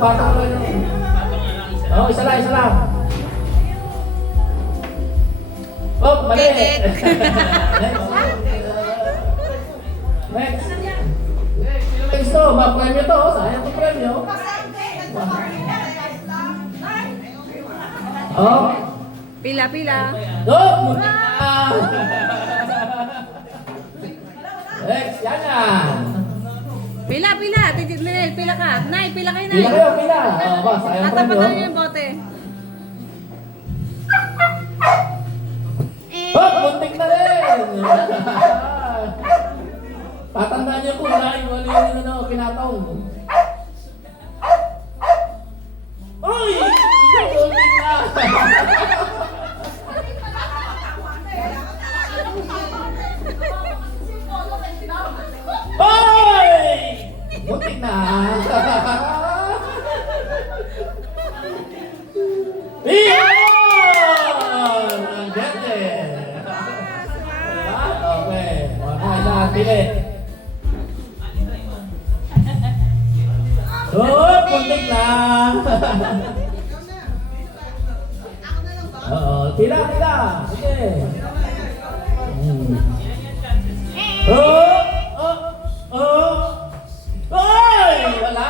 patong lang yun. Oo, isa lang, isa lang. Oh, mali. Next. Next. Next to, ma-premyo to. Sayang to premyo. Oh. Pila, pila. Oh! Next, yan yan. Pila, pila. Tinel, pila ka. Nay, pila kayo, Nay. Pila kayo, pila. Oh, ba, sayang Tatapat premyo. na niyo yung bote. Oh, muntik na rin. Tatandaan niyo po na iwali yung ano, pinataw. Uy! Ikaw muntik na. Hoy! Muntik na. Iyon! Ang ganda. Okay. Isa, pili. Oh, muntik na. Oo, pila, pila. Sige. Oh! Oh! Oh! Oy! Wala!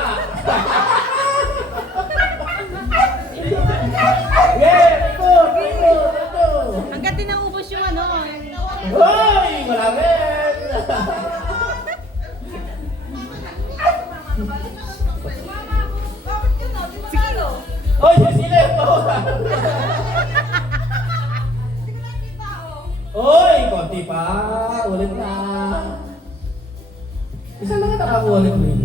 Yeah! Ito! Hanggat din naubos yung ano. Hoy! Wala rin! Sige. Hoy! Sila yung paura! Hoy! Konti pa! Ulit na! Isa lang ang nakakulit mo yun.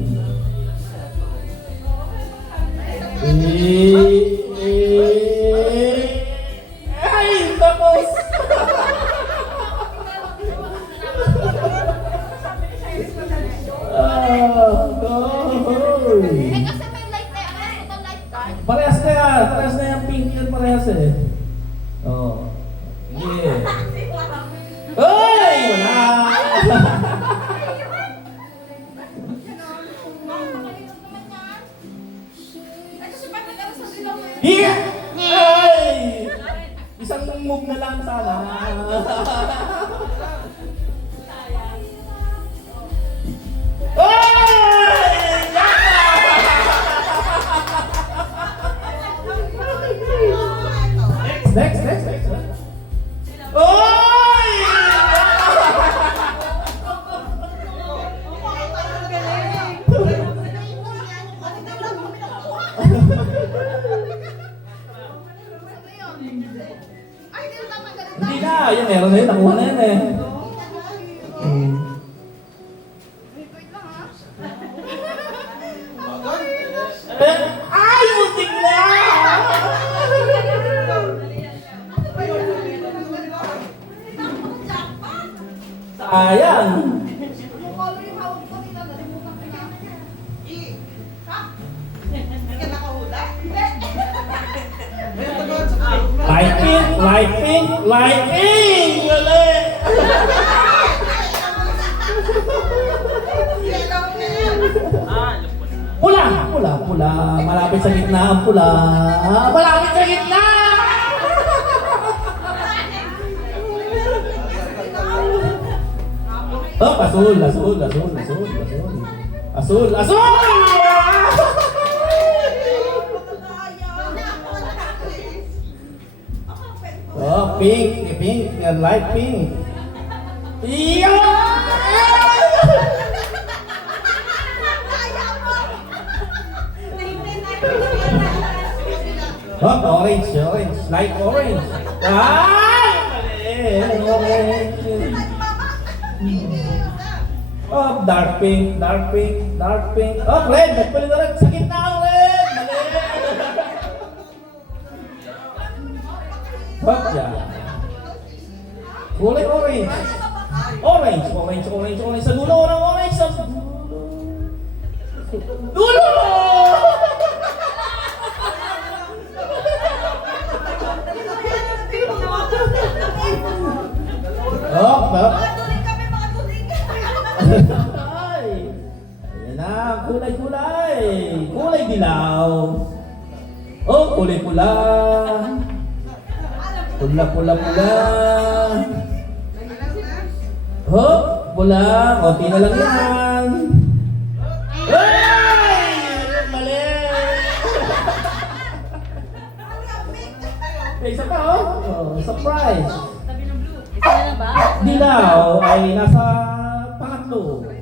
Ay! Tapos! Kasi may light eh. Ito light card. Parehas na yan! Parehas na yung pink yan parehas eh. Oh. Yeah. Ay! Wala! Yeah! Ay! Isang move na lang sana. Ay! Next. Oy! Hindi na, yan meron na yun, nakuha na yan eh. Ay, muntik na! Sayang! Light pink! Wala! Pula. Malapit sa gitna ang pula. Malapit sa gitna! Oh, asul! Oh, pink, light pink. Iya! Oh, orange, light orange. Ay! Orange. Oh, dark pink. Oh, red. Nagpali na red. Sa gitna ang red. Mali. Oh, yeah. Kulay orange. Orange. Sa dulo ng orange. Sa dulo! Oh, Ay! Ayan na, kulay. Kulay dilaw. dilaw. Oh, kulay pula. Pula. Oh, pula. Konti na lang yan. Ay! Mali! May isa pa, oh. Oh, surprise. Isa na lang ba? Dilaw ay nasa pangatlo.